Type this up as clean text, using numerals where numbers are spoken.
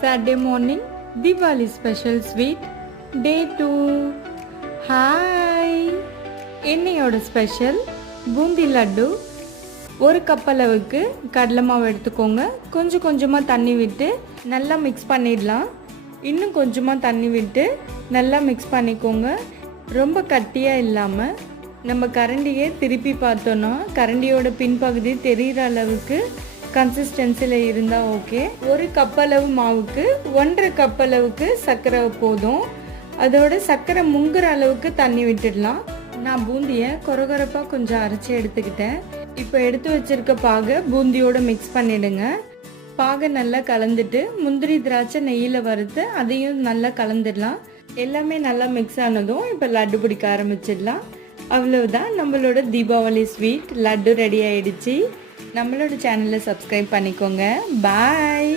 Saturday morning, Diwali special sweet, day 2. Hi, என்னையோட special boondi laddu. ஒரு cup அளவுக்கு கடலை மாவு எடுத்துக்கோங்க. கொஞ்சம் கொஞ்சமாக தண்ணி விட்டு நல்லா மிக்ஸ் பண்ணிடலாம். இன்னும் கொஞ்சமாக தண்ணி விட்டு நல்லா மிக்ஸ் பண்ணிக்கோங்க. ரொம்ப கட்டியாக இல்லாமல் நம்ம கரண்டியை திருப்பி பார்த்தோன்னா கரண்டியோட பின்பகுதி தெரிகிற அளவுக்கு கன்சிஸ்டன்சியில் இருந்தால் ஓகே. ஒரு கப் அளவு மாவுக்கு 1.5 கப் அளவுக்கு சர்க்கரை போதும். அதோட சர்க்கரை முங்குற அளவுக்கு தண்ணி விட்டுடலாம். நான் பூந்தியை கொரகொரப்பாக கொஞ்சம் அரைச்சி எடுத்துக்கிட்டேன். இப்போ எடுத்து வச்சிருக்க பாகை பூந்தியோட மிக்ஸ் பண்ணிடுங்க. பாகை நல்லா கலந்துட்டு முந்திரி திராட்சை நெய்யில் வறுத்து அதையும் நல்லா கலந்துடலாம். எல்லாமே நல்லா மிக்ஸ் ஆனதும் இப்போ லட்டு பிடிக்க ஆரம்பிச்சிடலாம். அவ்வளவுதான், நம்மளோட தீபாவளி ஸ்வீட் லட்டு ரெடி ஆயிடுச்சு. நம்மளோட சேனலை சப்ஸ்கிரைப் பண்ணிக்கோங்க. பாய்.